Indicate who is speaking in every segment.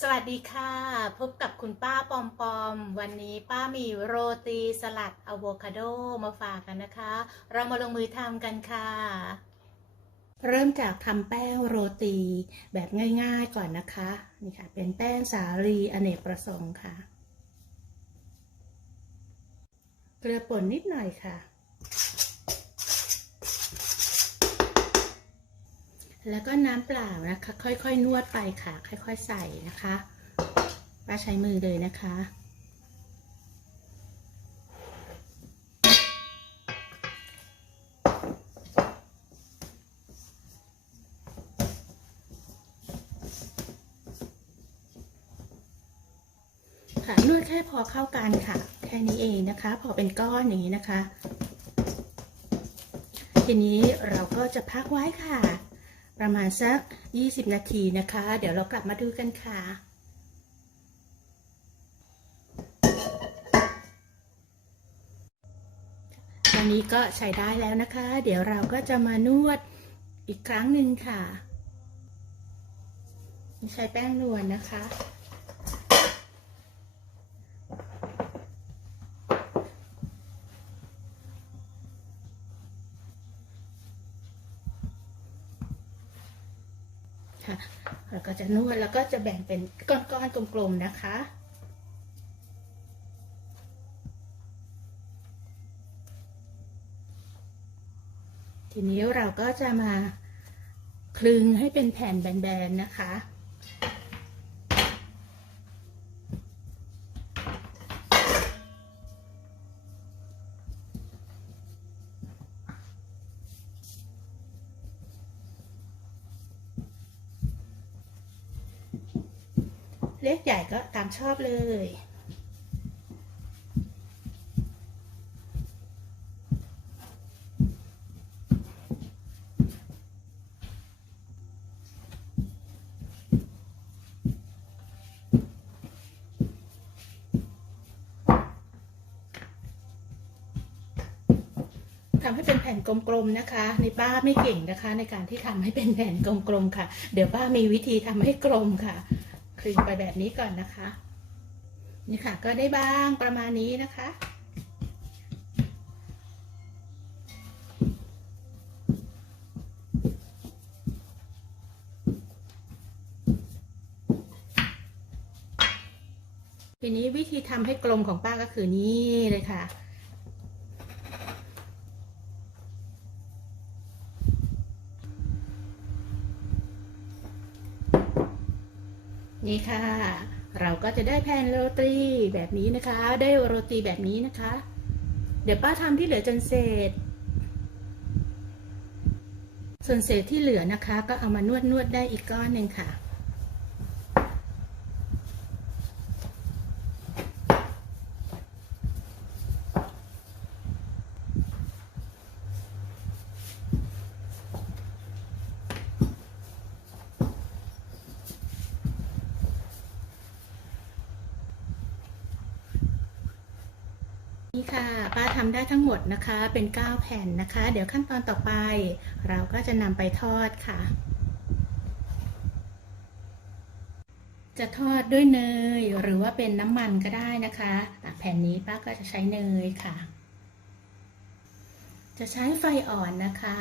Speaker 1: สวัสดีค่ะ พบกับคุณป้าปอมปอม วันนี้ป้ามีโรตีสลัดอะโวคาโดมาฝากกันนะคะ เรามาลงมือทำกันค่ะ เริ่มจากทำแป้งโรตีแบบง่ายๆก่อนนะคะ นี่ค่ะ เป็นแป้งสาลีอเนกประสงค์ค่ะ เกลือป่นนิดหน่อยค่ะ แล้วก็น้ำเปล่านะคะ ค่อยๆนวดไปค่ะ ค่อยๆใส่นะคะป้าใช้มือเลยนะคะค่ะนวดแค่พอเข้ากันค่ะ แค่นี้เองนะคะ พอเป็นก้อนอย่างนี้นะคะ ทีนี้เราก็จะพักไว้ค่ะ ประมาณสัก 20 นาทีนะคะ เดี๋ยวเรากลับมาดูกันค่ะตอนนี้ก็ใช้ได้แล้วนะคะ เดี๋ยวเราก็จะมานวดอีกครั้งหนึ่งค่ะ ใช้แป้งนวลนะคะ ค่ะเราก็จะนวดแล้วก็จะแบ่งเป็นก้อนๆกลมๆนะคะทีนี้เราก็จะมาคลึงให้เป็นแผ่นแบนๆนะคะ เล็กใหญ่ก็ตามชอบเลยทำให้เป็นแผ่นกลมๆนะคะ ในป้าไม่เก่งนะคะ ในการที่ทำให้เป็นแผ่นกลมๆค่ะ เดี๋ยวป้ามีวิธีทำให้กลมค่ะ คลึงไปแบบนี้ก่อนนะคะ นี่ค่ะก็ได้บ้างประมาณนี้นะคะทีนี้วิธีทำให้กลมของป้าก็คือนี่เลยค่ะ นี่ค่ะ เราก็จะได้แผ่นโรตีแบบนี้นะคะ ได้โรตีแบบนี้นะคะ เดี๋ยวป้าทำที่เหลือจนเสร็จ ส่วนเศษที่เหลือนะคะ ก็เอามานวดนวดได้อีกก้อนหนึ่งค่ะ ค่ะป้าทำได้ทั้งหมดนะคะเป็น 9 แผ่นนะคะ เดี๋ยวขั้นตอนต่อไป เราก็จะนำไปทอดค่ะ จะทอดด้วยเนยหรือว่าเป็นน้ำมันก็ได้นะคะอะแผ่นนี้ป้าก็จะใช้เนยค่ะ จะใช้ไฟอ่อนนะคะ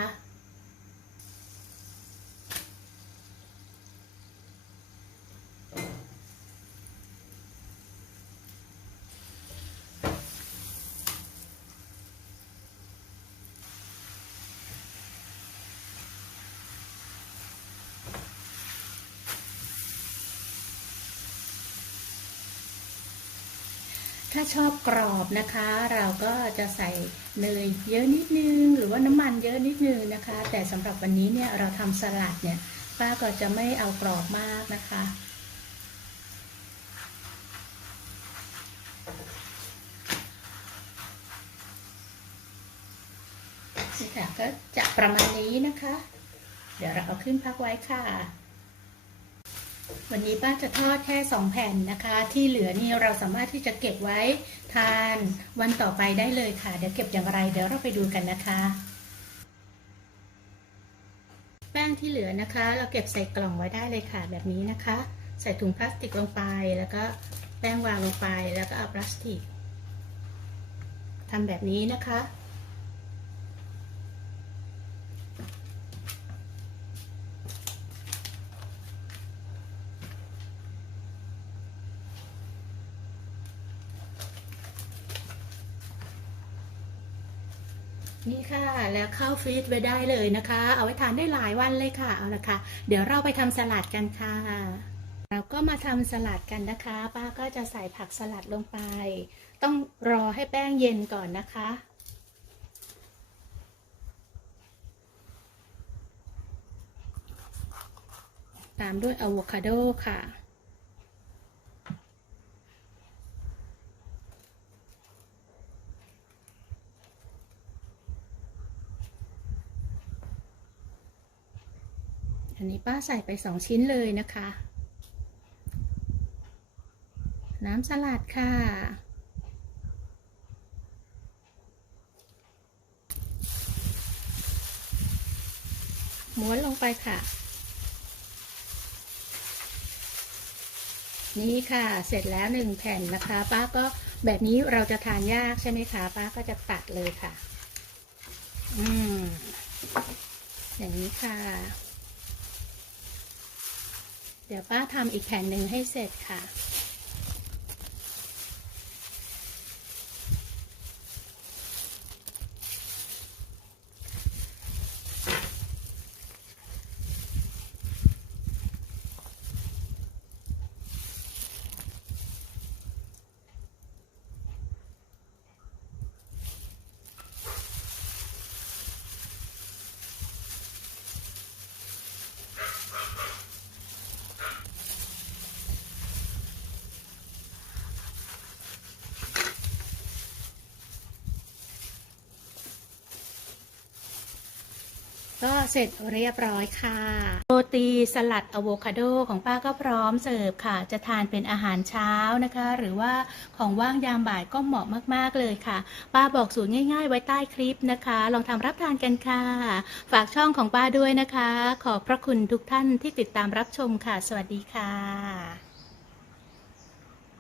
Speaker 1: ถ้าชอบกรอบนะคะ เราก็จะใส่เนยเยอะนิดนึง หรือว่าน้ำมันเยอะนิดนึงนะคะ แต่สำหรับวันนี้เนี่ยเราทำสลัดเนี่ยป้าก็จะไม่เอากรอบมากนะคะนี่ค่ะก็จะประมาณนี้นะคะ เดี๋ยวเราเอาขึ้นพักไว้ค่ะ วันนี้ป้าจะทอดแค่ 2 แผ่นนะคะ ที่เหลือนี่เราสามารถที่จะเก็บไว้ทานวันต่อไปได้เลยค่ะ เดี๋ยวเก็บอย่างไร เดี๋ยวเราไปดูกันนะคะ แป้งที่เหลือนะคะ เราเก็บใส่กล่องไว้ได้เลยค่ะ แบบนี้นะคะ ใส่ถุงพลาสติกลงไป แล้วก็แป้งวางลงไปแล้วก็เอาพลาสติกทำแบบนี้นะคะ นี่ค่ะ แล้วเข้าฟรีซไว้ได้เลยนะคะ เอาไว้ทานได้หลายวันเลยค่ะ เอาละค่ะ เดี๋ยวเราไปทำสลัดกันค่ะ เราก็มาทำสลัดกันนะคะ ป้าก็จะใส่ผักสลัดลงไป ต้องรอให้แป้งเย็นก่อนนะคะตามด้วยอะโวคาโดค่ะ อันนี้ป้าใส่ไปสองชิ้นเลยนะคะ น้ำสลัดค่ะ ม้วนลงไปค่ะ นี่ค่ะเสร็จแล้วหนึ่งแผ่นนะคะ ป้าก็แบบนี้เราจะทานยากใช่ไหมคะ ป้าก็จะตัดเลยค่ะ อืมอย่างนี้ค่ะ เดี๋ยวป้าทำอีกแผ่นหนึ่งให้เสร็จค่ะ ก็เสร็จเรียบร้อยค่ะ โรตีสลัดอะโวคาโดของป้าก็พร้อมเสิร์ฟค่ะ จะทานเป็นอาหารเช้านะคะ หรือว่าของว่างยามบ่ายก็เหมาะมากๆเลยค่ะ ป้าบอกสูตรง่าย ๆ ไว้ใต้คลิปนะคะ ลองทำรับทานกันค่ะ ฝากช่องของป้าด้วยนะคะ ขอบพระคุณทุกท่านที่ติดตามรับชมค่ะ สวัสดีค่ะ